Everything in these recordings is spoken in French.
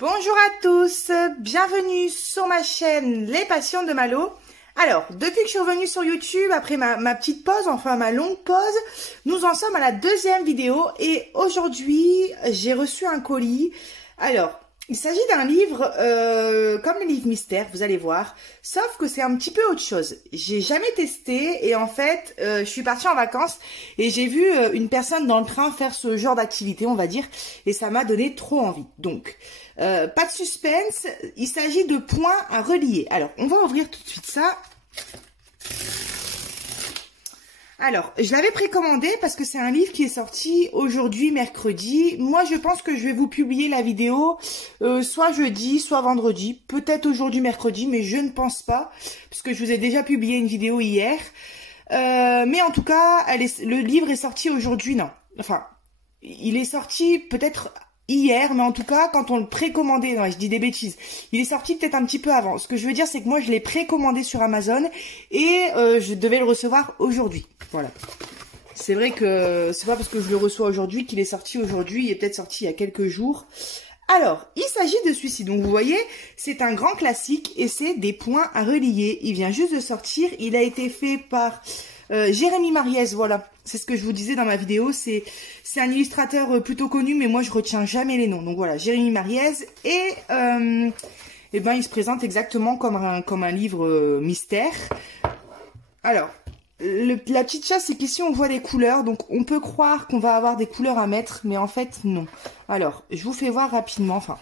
Bonjour à tous, bienvenue sur ma chaîne Les Passions de Malo. Alors, depuis que je suis revenue sur YouTube, après ma petite pause, enfin ma longue pause, nous en sommes à la deuxième vidéo et aujourd'hui, j'ai reçu un colis. Alors, il s'agit d'un livre comme les livres mystères, vous allez voir, sauf que c'est un petit peu autre chose. J'ai jamais testé et en fait, je suis partie en vacances et j'ai vu une personne dans le train faire ce genre d'activité, on va dire, et ça m'a donné trop envie. Donc, pas de suspense, il s'agit de points à relier. Alors, on va ouvrir tout de suite ça. Alors, je l'avais précommandé parce que c'est un livre qui est sorti aujourd'hui, mercredi. Moi, je pense que je vais vous publier la vidéo soit jeudi, soit vendredi. Peut-être aujourd'hui, mercredi, mais je ne pense pas. Parce que je vous ai déjà publié une vidéo hier. Mais en tout cas, le livre est sorti aujourd'hui, non. Enfin, il est sorti peut-être hier, mais en tout cas, quand on le précommandait, non, je dis des bêtises, il est sorti peut-être un petit peu avant. Ce que je veux dire, c'est que moi, je l'ai précommandé sur Amazon et je devais le recevoir aujourd'hui. Voilà. C'est vrai que c'est pas parce que je le reçois aujourd'hui qu'il est sorti aujourd'hui, il est peut-être sorti il y a quelques jours. Alors, il s'agit de celui-ci. Donc, vous voyez, c'est un grand classique et c'est des points à relier. Il vient juste de sortir. Il a été fait par Jérémy Mariez, voilà. C'est ce que je vous disais dans ma vidéo. C'est un illustrateur plutôt connu, mais moi, je retiens jamais les noms. Donc, voilà, Jérémy Mariez. Et ben, il se présente exactement comme un livre mystère. Alors, la petite chose, c'est qu'ici, on voit des couleurs. Donc, on peut croire qu'on va avoir des couleurs à mettre, mais en fait, non. Alors, je vous fais voir rapidement. Enfin,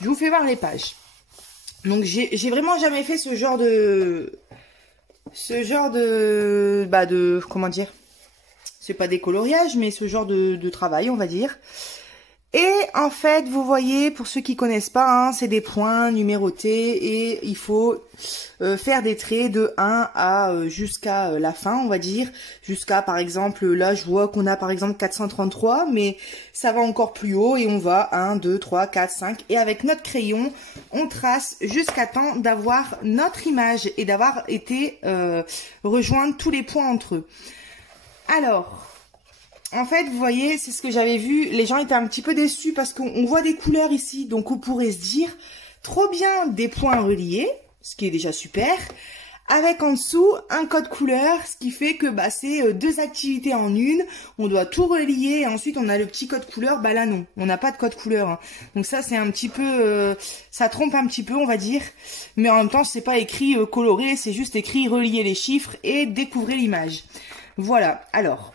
je vous fais voir les pages. Donc, j'ai vraiment jamais fait ce genre de... comment dire, c'est pas des coloriages, mais ce genre de travail, on va dire. Et en fait, vous voyez, pour ceux qui connaissent pas, hein, c'est des points numérotés et il faut faire des traits de 1 à jusqu'à la fin, on va dire. Jusqu'à, par exemple, là, je vois qu'on a par exemple 433, mais ça va encore plus haut et on va 1, 2, 3, 4, 5. Et avec notre crayon, on trace jusqu'à temps d'avoir notre image et d'avoir été rejoindre tous les points entre eux. Alors... en fait, vous voyez, c'est ce que j'avais vu. Les gens étaient un petit peu déçus parce qu'on voit des couleurs ici. Donc, on pourrait se dire, trop bien, des points reliés, ce qui est déjà super. Avec en dessous, un code couleur, ce qui fait que bah, c'est deux activités en une. On doit tout relier et ensuite, on a le petit code couleur. Bah là, non, on n'a pas de code couleur. Hein. Donc ça, c'est un petit peu... ça trompe un petit peu, on va dire. Mais en même temps, c'est pas écrit coloré, c'est juste écrit relier les chiffres et découvrir l'image. Voilà, alors...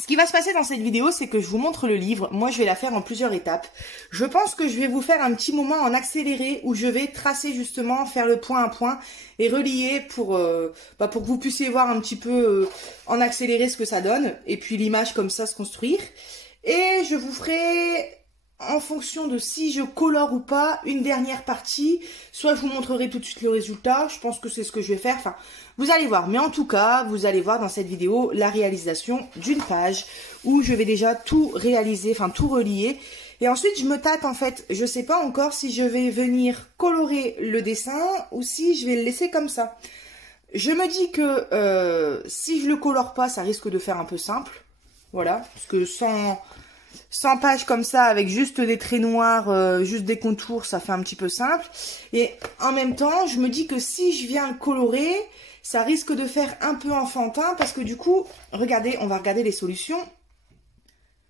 ce qui va se passer dans cette vidéo, c'est que je vous montre le livre. Moi, je vais la faire en plusieurs étapes. Je pense que je vais vous faire un petit moment en accéléré où je vais tracer justement, faire le point à point et relier pour que vous puissiez voir un petit peu en accéléré ce que ça donne. Et puis l'image comme ça se construire. Et je vous ferai... en fonction de si je colore ou pas, une dernière partie. Soit je vous montrerai tout de suite le résultat. Je pense que c'est ce que je vais faire. Enfin, vous allez voir. Mais en tout cas, vous allez voir dans cette vidéo la réalisation d'une page où je vais déjà tout réaliser, enfin tout relier. Et ensuite, je me tâte en fait. Je sais pas encore si je vais venir colorer le dessin ou si je vais le laisser comme ça. Je me dis que si je le colore pas, ça risque de faire un peu simple. Voilà. Parce que sans pages comme ça, avec juste des traits noirs, juste des contours, ça fait un petit peu simple. Et en même temps, je me dis que si je viens le colorer, ça risque de faire un peu enfantin. Parce que du coup, regardez, on va regarder les solutions.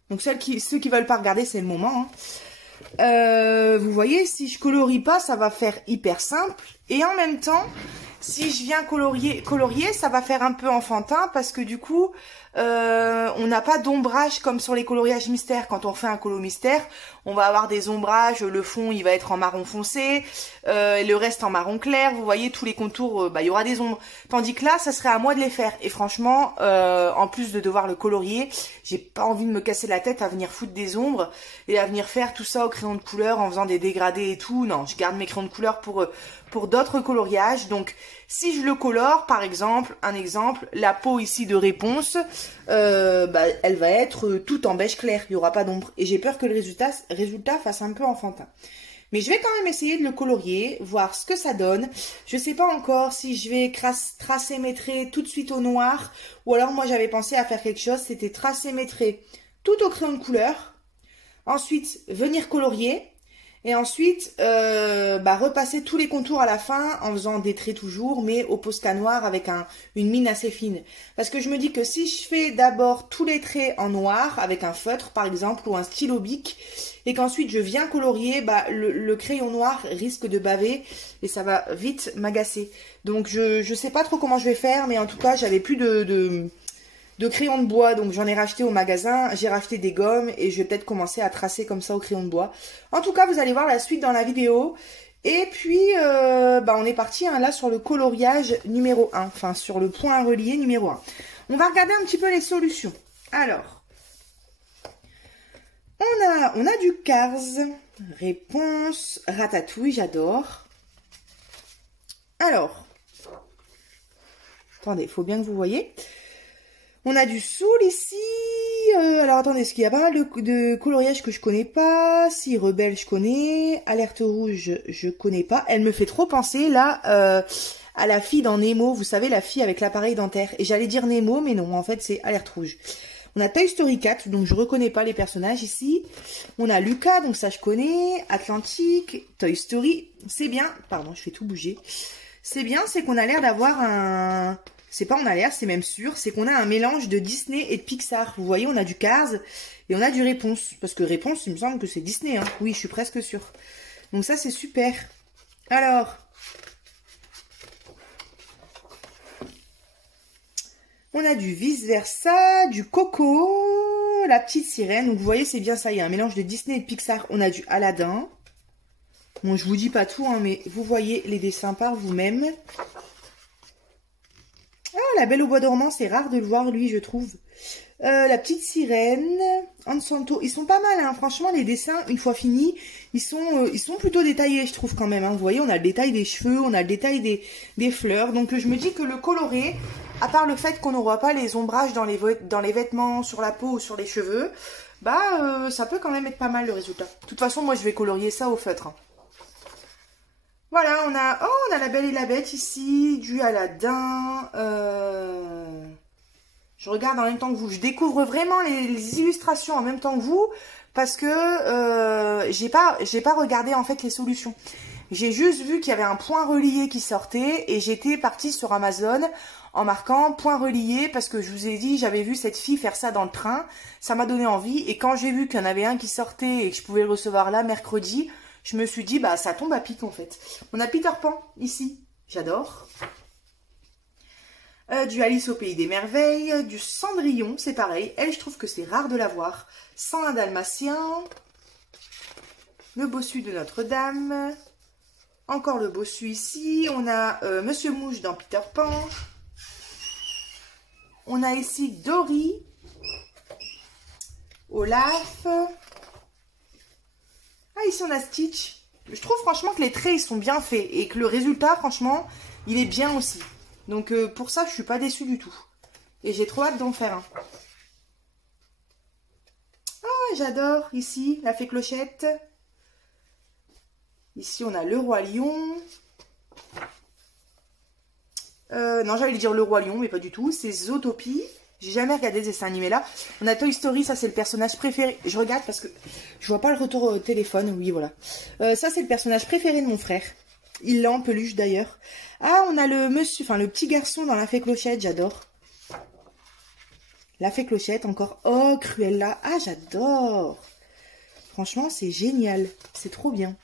Donc ceux qui veulent pas regarder, c'est le moment. Hein. Vous voyez, si je colorie pas, ça va faire hyper simple. Et en même temps, si je viens colorier, ça va faire un peu enfantin. Parce que du coup... on n'a pas d'ombrage comme sur les coloriages mystères. Quand on fait un colo mystère, on va avoir des ombrages, le fond il va être en marron foncé, le reste en marron clair, vous voyez tous les contours, il y aura des ombres. Tandis que là, ça serait à moi de les faire. Et franchement, en plus de devoir le colorier, j'ai pas envie de me casser la tête à venir foutre des ombres et à venir faire tout ça au crayon de couleur en faisant des dégradés et tout. Non, je garde mes crayons de couleur pour d'autres coloriages. Donc si je le colore, par exemple, la peau ici de réponse, elle va être toute en beige clair, il n'y aura pas d'ombre. Et j'ai peur que le résultat fasse un peu enfantin. Mais je vais quand même essayer de le colorier, voir ce que ça donne. Je sais pas encore si je vais tracer mes traits tout de suite au noir, ou alors moi j'avais pensé à faire quelque chose, c'était tracer mes traits tout au crayon de couleur, ensuite venir colorier, Et ensuite, repasser tous les contours à la fin en faisant des traits toujours, mais au Posca noir avec une mine assez fine. Parce que je me dis que si je fais d'abord tous les traits en noir, avec un feutre par exemple, ou un stylo bic, et qu'ensuite je viens colorier, le crayon noir risque de baver et ça va vite m'agacer. Donc je sais pas trop comment je vais faire, mais en tout cas j'avais plus de crayon de bois, donc j'en ai racheté au magasin, j'ai racheté des gommes et je vais peut-être commencer à tracer comme ça au crayon de bois. En tout cas, vous allez voir la suite dans la vidéo. Et puis, on est parti là sur le coloriage numéro 1, enfin sur le point à relier numéro 1. On va regarder un petit peu les solutions. Alors, on a du Cars, réponse ratatouille, j'adore. Alors, attendez, il faut bien que vous voyez. On a du Soul ici. Alors attendez, est-ce qu'il y a pas mal de coloriage que je connais pas? Si, Rebelle, je connais. Alerte rouge, je connais pas. Elle me fait trop penser là à la fille dans Nemo. Vous savez, la fille avec l'appareil dentaire. Et j'allais dire Nemo, mais non, en fait c'est Alerte rouge. On a Toy Story 4, donc je reconnais pas les personnages ici. On a Lucas, donc ça je connais. Atlantique, Toy Story. C'est bien. Pardon, je fais tout bouger. C'est bien, c'est qu'on a l'air d'avoir un... C'est pas on a l'air, c'est même sûr, c'est qu'on a un mélange de Disney et de Pixar. Vous voyez, on a du Cars et on a du Réponse. Parce que Réponse, il me semble que c'est Disney, hein. Oui, je suis presque sûre. Donc ça, c'est super. Alors, on a du Vice Versa, du Coco, la petite sirène. Donc vous voyez, c'est bien ça, il y a un mélange de Disney et de Pixar. On a du Aladdin. Bon, je vous dis pas tout, hein, mais vous voyez les dessins par vous-même. Ah, la Belle au bois dormant, c'est rare de le voir, lui, je trouve. La petite sirène, Encanto, ils sont pas mal, hein. Franchement, les dessins, une fois finis, ils sont plutôt détaillés, je trouve, quand même, hein. Vous voyez, on a le détail des cheveux, on a le détail des fleurs. Donc, je me dis que le coloré, à part le fait qu'on n'aura pas les ombrages dans les vêtements, sur la peau ou sur les cheveux, ça peut quand même être pas mal, le résultat. De toute façon, moi, je vais colorier ça au feutre, hein. Voilà, on a la Belle et la Bête ici, du Aladdin. Je regarde en même temps que vous. Je découvre vraiment les illustrations en même temps que vous parce que j'ai pas regardé en fait les solutions. J'ai juste vu qu'il y avait un point relié qui sortait et j'étais partie sur Amazon en marquant point relié parce que je vous ai dit, j'avais vu cette fille faire ça dans le train. Ça m'a donné envie et quand j'ai vu qu'il y en avait un qui sortait et que je pouvais le recevoir là mercredi, je me suis dit, ça tombe à pic en fait. On a Peter Pan ici, j'adore. Du Alice au Pays des Merveilles, du Cendrillon, c'est pareil. Elle, je trouve que c'est rare de la voir. 101 Dalmatiens. Le Bossu de Notre-Dame. Encore le Bossu ici. On a Monsieur Mouche dans Peter Pan. On a ici Dory. Olaf. Ah, ici on a Stitch. Je trouve franchement que les traits ils sont bien faits et que le résultat franchement il est bien aussi. Donc pour ça je suis pas déçue du tout. Et j'ai trop hâte d'en faire un. Ah, j'adore ici la Fée Clochette. Ici on a le Roi Lion. Non, j'allais dire le Roi Lion mais pas du tout. C'est Zootopie. J'ai jamais regardé ce dessin animé là. On a Toy Story, ça c'est le personnage préféré. Je regarde parce que je vois pas le retour au téléphone. Oui, voilà. Ça c'est le personnage préféré de mon frère. Il l'a en peluche d'ailleurs. Ah, on a le monsieur, enfin le petit garçon dans la Fée Clochette, j'adore. La Fée Clochette encore. Oh, Cruella. Ah, j'adore. Franchement, c'est génial. C'est trop bien.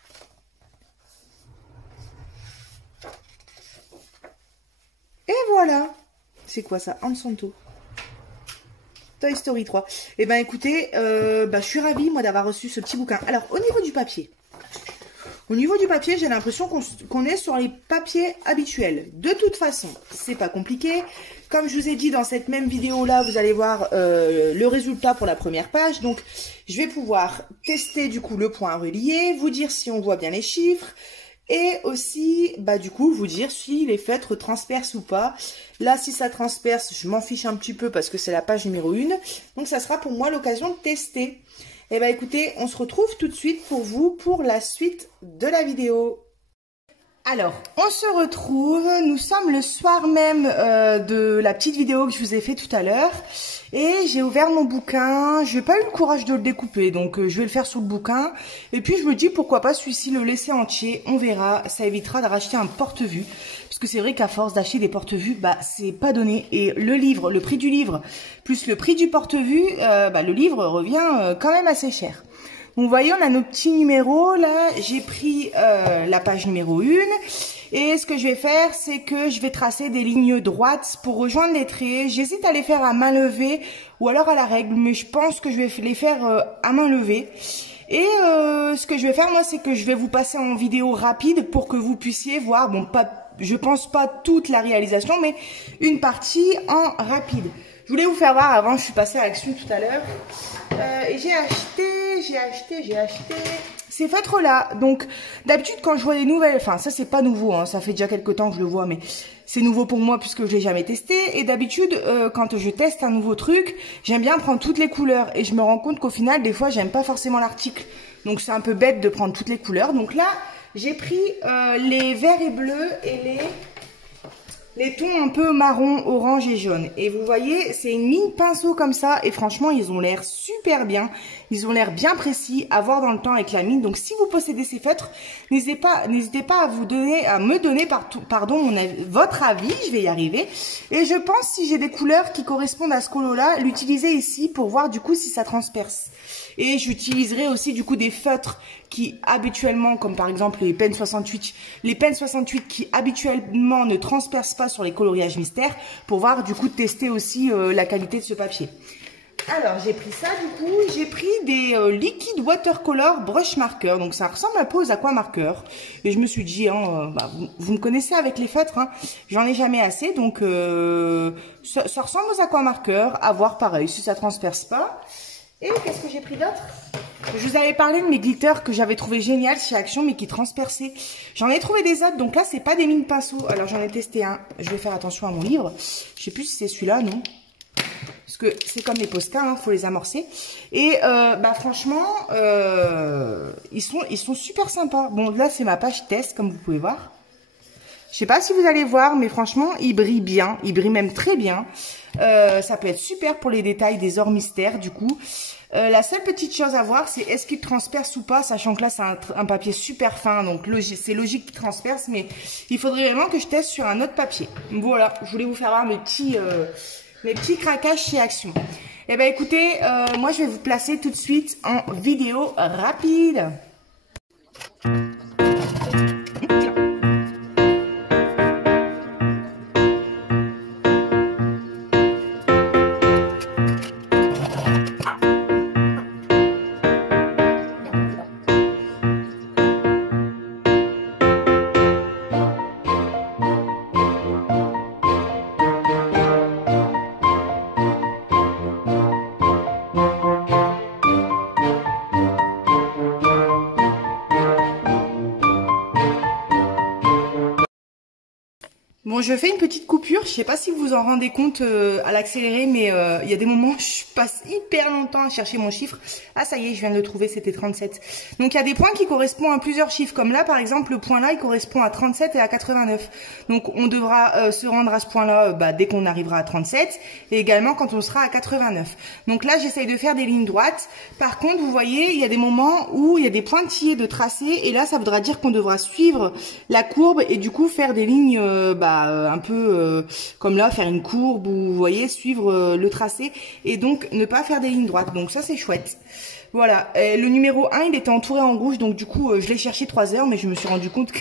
Et voilà. C'est quoi ça? Encanto. Toy Story 3. Eh ben écoutez, je suis ravie moi d'avoir reçu ce petit bouquin. Alors au niveau du papier, j'ai l'impression qu'on est sur les papiers habituels. De toute façon, c'est pas compliqué. Comme je vous ai dit dans cette même vidéo là, vous allez voir le résultat pour la première page. Donc je vais pouvoir tester du coup le point à relier, vous dire si on voit bien les chiffres. Et aussi, du coup, vous dire si les feutres transpercent ou pas. Là, si ça transperce, je m'en fiche un petit peu parce que c'est la page numéro 1. Donc, ça sera pour moi l'occasion de tester. Et écoutez, on se retrouve tout de suite pour vous pour la suite de la vidéo. Alors, on se retrouve, nous sommes le soir même de la petite vidéo que je vous ai fait tout à l'heure et j'ai ouvert mon bouquin, j'ai pas eu le courage de le découper donc je vais le faire sur le bouquin et puis je me dis pourquoi pas celui-ci le laisser entier, on verra, ça évitera de racheter un porte-vue parce que c'est vrai qu'à force d'acheter des porte-vues, bah c'est pas donné et le livre, le prix du livre plus le prix du porte-vue, le livre revient quand même assez cher. Donc, vous voyez, on a nos petits numéros. Là, j'ai pris la page numéro 1. Et ce que je vais faire, c'est que je vais tracer des lignes droites pour rejoindre les traits. J'hésite à les faire à main levée ou alors à la règle. Mais je pense que je vais les faire à main levée. Et ce que je vais faire, moi, c'est que je vais vous passer en vidéo rapide pour que vous puissiez voir, bon, pas, je pense pas toute la réalisation, mais une partie en rapide. Je voulais vous faire voir, avant, je suis passée à l'action tout à l'heure. Et j'ai acheté ces feutres-là. Donc, d'habitude, quand je vois des nouvelles, enfin, ça, c'est pas nouveau, hein, ça fait déjà quelques temps que je le vois, mais c'est nouveau pour moi puisque je l'ai jamais testé. Et d'habitude, quand je teste un nouveau truc, j'aime bien prendre toutes les couleurs. Et je me rends compte qu'au final, des fois, j'aime pas forcément l'article. Donc, c'est un peu bête de prendre toutes les couleurs. Donc là, j'ai pris les verts et bleus et les tons un peu marron, orange et jaune. Et vous voyez, c'est une mine pinceau comme ça. Et franchement, ils ont l'air super bien. Ils ont l'air bien précis à voir dans le temps avec la mine. Donc, si vous possédez ces feutres, n'hésitez pas à me donner votre avis. Je vais y arriver. Et je pense, si j'ai des couleurs qui correspondent à ce colo-là, l'utiliser ici pour voir du coup si ça transperce. Et j'utiliserai aussi du coup des feutres qui habituellement, comme par exemple les Pen 68, qui habituellement ne transpercent pas sur les coloriages mystères, pour voir du coup tester aussi la qualité de ce papier. Alors j'ai pris ça du coup, j'ai pris des liquid watercolor brush marker, donc ça ressemble un peu aux aqua marqueurs. Et je me suis dit, vous me connaissez avec les feutres, hein, j'en ai jamais assez, donc ça ressemble aux aqua marqueurs, à voir pareil si ça transperce pas. Et qu'est-ce que j'ai pris d'autre? Je vous avais parlé de mes glitters que j'avais trouvé génial chez Action mais qui transperçaient. J'en ai trouvé des autres, donc là c'est pas des mines pinceaux. Alors j'en ai testé un, je vais faire attention à mon livre. Je sais plus si c'est celui-là, non? Parce que c'est comme les Posca, hein, faut les amorcer. Et franchement, ils sont super sympas. Bon là c'est ma page test comme vous pouvez voir. Je sais pas si vous allez voir, mais franchement, il brille bien. Il brille même très bien. Ça peut être super pour les détails des ors mystères, du coup. La seule petite chose à voir, c'est est-ce qu'il transperce ou pas, sachant que là, c'est un papier super fin. Donc, c'est logique qu'il transperce, mais il faudrait vraiment que je teste sur un autre papier. Voilà, je voulais vous faire voir mes petits craquages chez Action. Eh ben, écoutez, moi, je vais vous placer tout de suite en vidéo rapide. Bon, je fais une petite coupure, je sais pas si vous vous en rendez compte à l'accélérer, mais il y a des moments où je passe hyper longtemps à chercher mon chiffre. Ah, ça y est, je viens de le trouver, c'était 37. Donc, il y a des points qui correspondent à plusieurs chiffres, comme là, par exemple, le point là, il correspond à 37 et à 89. Donc, on devra se rendre à ce point-là dès qu'on arrivera à 37, et également quand on sera à 89. Donc là, j'essaye de faire des lignes droites. Par contre, vous voyez, il y a des moments où il y a des pointillés de tracé, et là, ça voudra dire qu'on devra suivre la courbe, et du coup, faire des lignes, un peu comme là, faire une courbe ou vous voyez, suivre le tracé et donc ne pas faire des lignes droites. Donc ça c'est chouette. Voilà, et le numéro 1 il était entouré en rouge, donc du coup je l'ai cherché 3 heures mais je me suis rendu compte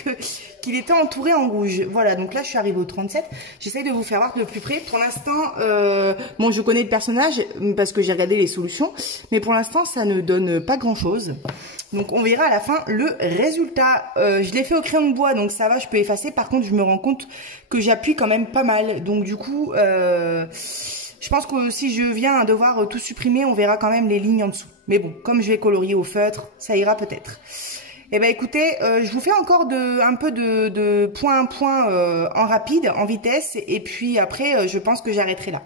qu'il était entouré en rouge. Voilà, donc là je suis arrivée au 37. J'essaye de vous faire voir de plus près. Pour l'instant, bon je connais le personnage parce que j'ai regardé les solutions, mais pour l'instant ça ne donne pas grand chose. Donc on verra à la fin le résultat. Je l'ai fait au crayon de bois, donc ça va, je peux effacer. Par contre, je me rends compte que j'appuie quand même pas mal. Donc du coup, je pense que si je viens à devoir tout supprimer, on verra quand même les lignes en dessous. Mais bon, comme je vais colorier au feutre, ça ira peut-être. Eh ben écoutez, je vous fais encore un peu de point à point en rapide, en vitesse. Et puis après, je pense que j'arrêterai là.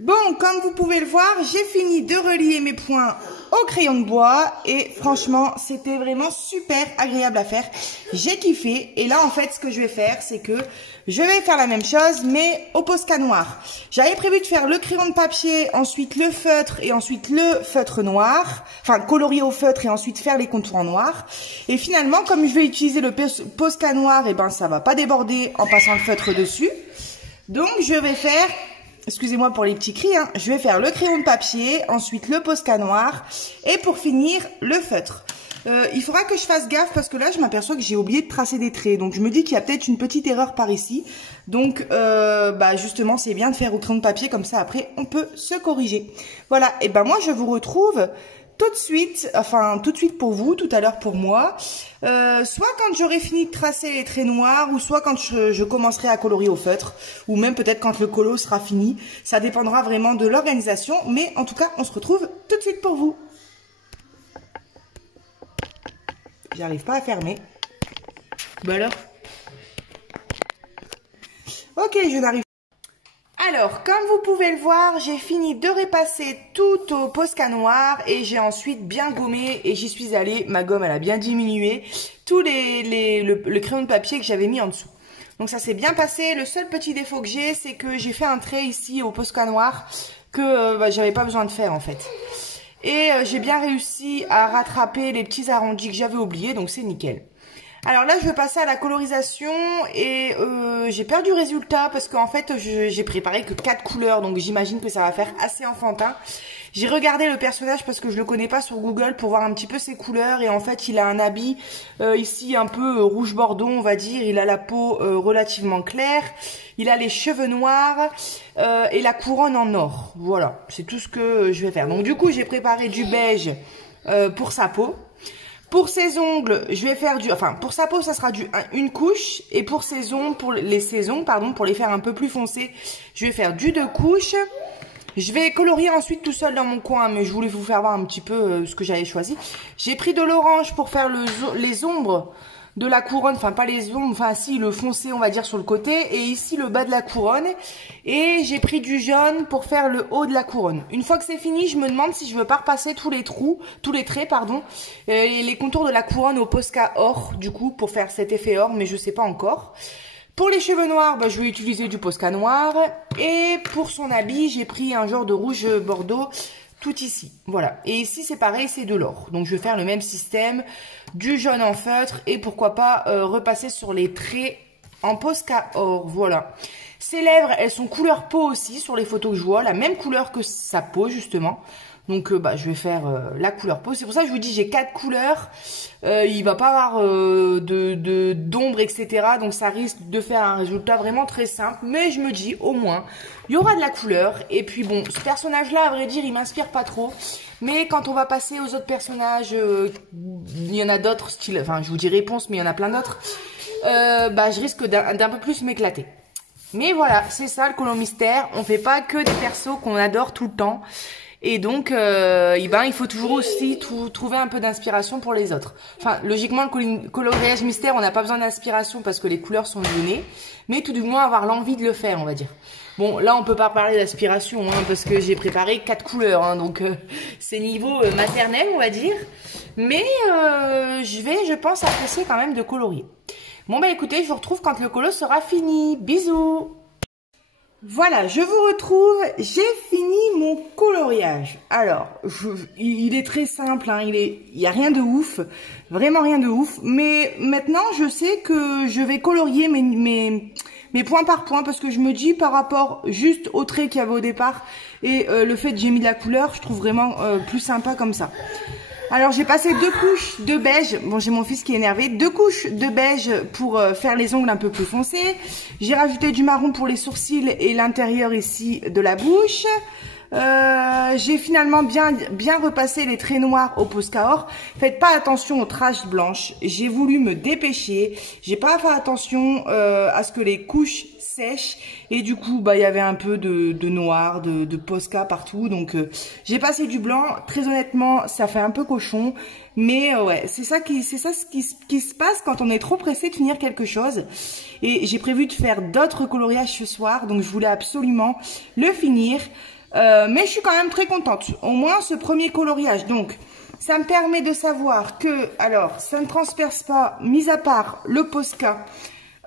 Bon, comme vous pouvez le voir, j'ai fini de relier mes points au crayon de bois et franchement, c'était vraiment super agréable à faire. J'ai kiffé et là, en fait, ce que je vais faire, c'est que je vais faire la même chose, mais au Posca noir. J'avais prévu de faire le crayon de papier, ensuite le feutre et ensuite le feutre noir. Enfin, colorier au feutre et ensuite faire les contours en noir. Et finalement, comme je vais utiliser le Posca noir, et ben ça va pas déborder en passant le feutre dessus. Donc, je vais faire... Excusez-moi pour les petits cris, hein. Je vais faire le crayon de papier, ensuite le Posca noir et pour finir le feutre. Il faudra que je fasse gaffe parce que là je m'aperçois que j'ai oublié de tracer des traits. Donc je me dis qu'il y a peut-être une petite erreur par ici. Donc justement c'est bien de faire au crayon de papier comme ça après on peut se corriger. Voilà, et ben moi je vous retrouve tout de suite, enfin tout de suite pour vous, tout à l'heure pour moi, soit quand j'aurai fini de tracer les traits noirs, ou soit quand je commencerai à colorier au feutre, ou même peut-être quand le colo sera fini, ça dépendra vraiment de l'organisation, mais en tout cas on se retrouve tout de suite pour vous. J'arrive pas à fermer. Bah alors. Ok, je n'arrive pas. Alors, comme vous pouvez le voir, j'ai fini de repasser tout au Posca noir et j'ai ensuite bien gommé et j'y suis allée. Ma gomme, elle a bien diminué tout le crayon de papier que j'avais mis en dessous. Donc ça s'est bien passé. Le seul petit défaut que j'ai, c'est que j'ai fait un trait ici au Posca noir que j'avais pas besoin de faire en fait. Et j'ai bien réussi à rattraper les petits arrondis que j'avais oubliés, donc c'est nickel. Alors là, je vais passer à la colorisation et j'ai peur du résultat parce qu'en fait, j'ai préparé que 4 couleurs, donc j'imagine que ça va faire assez enfantin. J'ai regardé le personnage parce que je le connais pas sur Google pour voir un petit peu ses couleurs et en fait, il a un habit ici un peu rouge bordeaux, on va dire. Il a la peau relativement claire, il a les cheveux noirs et la couronne en or. Voilà, c'est tout ce que je vais faire. Donc du coup, j'ai préparé du beige pour sa peau. Pour ses ongles, je vais faire pour sa peau, ça sera une couche. Et pour ses ongles, pour les faire un peu plus foncés, je vais faire du 2 couches. Je vais colorier ensuite tout seul dans mon coin, mais je voulais vous faire voir un petit peu ce que j'avais choisi. J'ai pris de l'orange pour faire les ombres de la couronne, enfin pas les ombres, enfin si le foncé on va dire sur le côté et ici le bas de la couronne et j'ai pris du jaune pour faire le haut de la couronne. Une fois que c'est fini, je me demande si je veux pas repasser tous les traits pardon, et les contours de la couronne au Posca or du coup pour faire cet effet or, mais je sais pas encore. Pour les cheveux noirs, je vais utiliser du Posca noir et pour son habit, j'ai pris un genre de rouge bordeaux tout ici, voilà. Et ici, c'est pareil, c'est de l'or. Donc, je vais faire le même système, du jaune en feutre et pourquoi pas repasser sur les traits en Posca or, voilà. Ses lèvres, elles sont couleur peau aussi sur les photos que je vois, la même couleur que sa peau, justement. Donc, je vais faire la couleur peau. C'est pour ça que je vous dis, j'ai 4 couleurs. Il va pas avoir d'ombre, etc. Donc, ça risque de faire un résultat vraiment très simple. Mais je me dis, au moins, il y aura de la couleur. Et puis, bon, ce personnage-là, à vrai dire, il m'inspire pas trop. Mais quand on va passer aux autres personnages, il y en a d'autres styles. Enfin, je vous dis réponse, mais il y en a plein d'autres. Je risque d'un peu plus m'éclater. Mais voilà, c'est ça le Colo Mystère. On fait pas que des persos qu'on adore tout le temps. Et donc, il faut toujours aussi trouver un peu d'inspiration pour les autres. Enfin, logiquement, le coloriage mystère, on n'a pas besoin d'inspiration parce que les couleurs sont données. Mais tout du moins, avoir l'envie de le faire, on va dire. Bon, là, on peut pas parler d'aspiration, hein, parce que j'ai préparé 4 couleurs. Hein, donc, c'est niveau maternel, on va dire. Mais je pense, apprécier quand même de colorier. Bon, écoutez, je vous retrouve quand le colo sera fini. Bisous! Voilà, je vous retrouve, j'ai fini mon coloriage. Alors, il est très simple, hein, il y a rien de ouf, vraiment rien de ouf. Mais maintenant, je sais que je vais colorier mes points par point parce que je me dis par rapport juste au trait qu'il y avait au départ et le fait que j'ai mis de la couleur, je trouve vraiment plus sympa comme ça. Alors j'ai passé 2 couches de beige, bon j'ai mon fils qui est énervé, 2 couches de beige pour faire les ongles un peu plus foncés. J'ai rajouté du marron pour les sourcils et l'intérieur ici de la bouche. J'ai finalement bien repassé les traits noirs au Posca or. Faites pas attention aux taches blanches, j'ai voulu me dépêcher, j'ai pas fait attention à ce que les couches sèchent et du coup il y avait un peu de noir, de Posca partout, donc j'ai passé du blanc. Très honnêtement ça fait un peu cochon, mais ouais, c'est ça ce qui se passe quand on est trop pressé de finir quelque chose. Et j'ai prévu de faire d'autres coloriages ce soir, donc je voulais absolument le finir. Mais je suis quand même très contente. Au moins ce premier coloriage. Donc ça me permet de savoir que, alors ça ne transperce pas, mis à part le Posca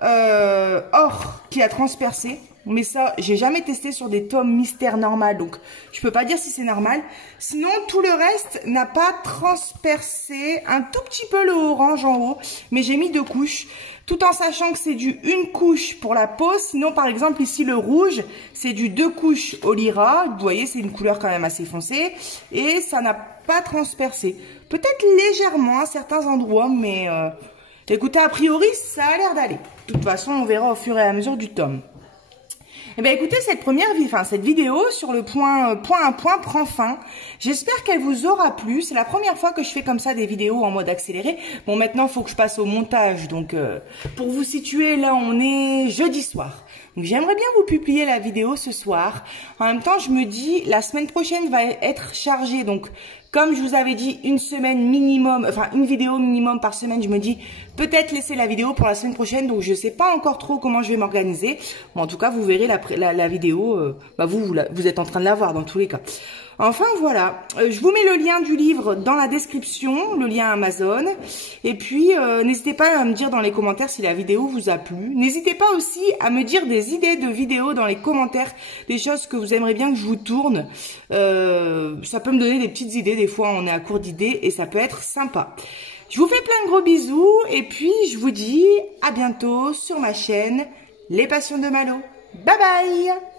or qui a transpercé. Mais ça, j'ai jamais testé sur des tomes mystère normal, donc je peux pas dire si c'est normal. Sinon, tout le reste n'a pas transpercé, un tout petit peu le orange en haut, mais j'ai mis 2 couches, tout en sachant que c'est du 1 couche pour la peau. Sinon, par exemple, ici, le rouge, c'est du 2 couches au lira. Vous voyez, c'est une couleur quand même assez foncée, et ça n'a pas transpercé. Peut-être légèrement à certains endroits, mais écoutez, a priori, ça a l'air d'aller. De toute façon, on verra au fur et à mesure du tome. Eh bien écoutez, cette vidéo sur le point à point prend fin. J'espère qu'elle vous aura plu. C'est la première fois que je fais comme ça des vidéos en mode accéléré. Bon, maintenant, il faut que je passe au montage. Donc, pour vous situer, là, on est jeudi soir. Donc, j'aimerais bien vous publier la vidéo ce soir. En même temps, je me dis, la semaine prochaine va être chargée. Donc, comme je vous avais dit, une semaine minimum, enfin une vidéo minimum par semaine, je me dis peut-être laisser la vidéo pour la semaine prochaine. Donc, je sais pas encore trop comment je vais m'organiser. Bon, en tout cas, vous verrez la vidéo. Vous êtes en train de la voir dans tous les cas. Enfin, voilà. Je vous mets le lien du livre dans la description, le lien Amazon. Et puis, n'hésitez pas à me dire dans les commentaires si la vidéo vous a plu. N'hésitez pas aussi à me dire des idées de vidéos dans les commentaires, des choses que vous aimeriez bien que je vous tourne. Ça peut me donner des petites idées. Des fois, on est à court d'idées et ça peut être sympa. Je vous fais plein de gros bisous et puis je vous dis à bientôt sur ma chaîne Les Passions de Malo. Bye bye!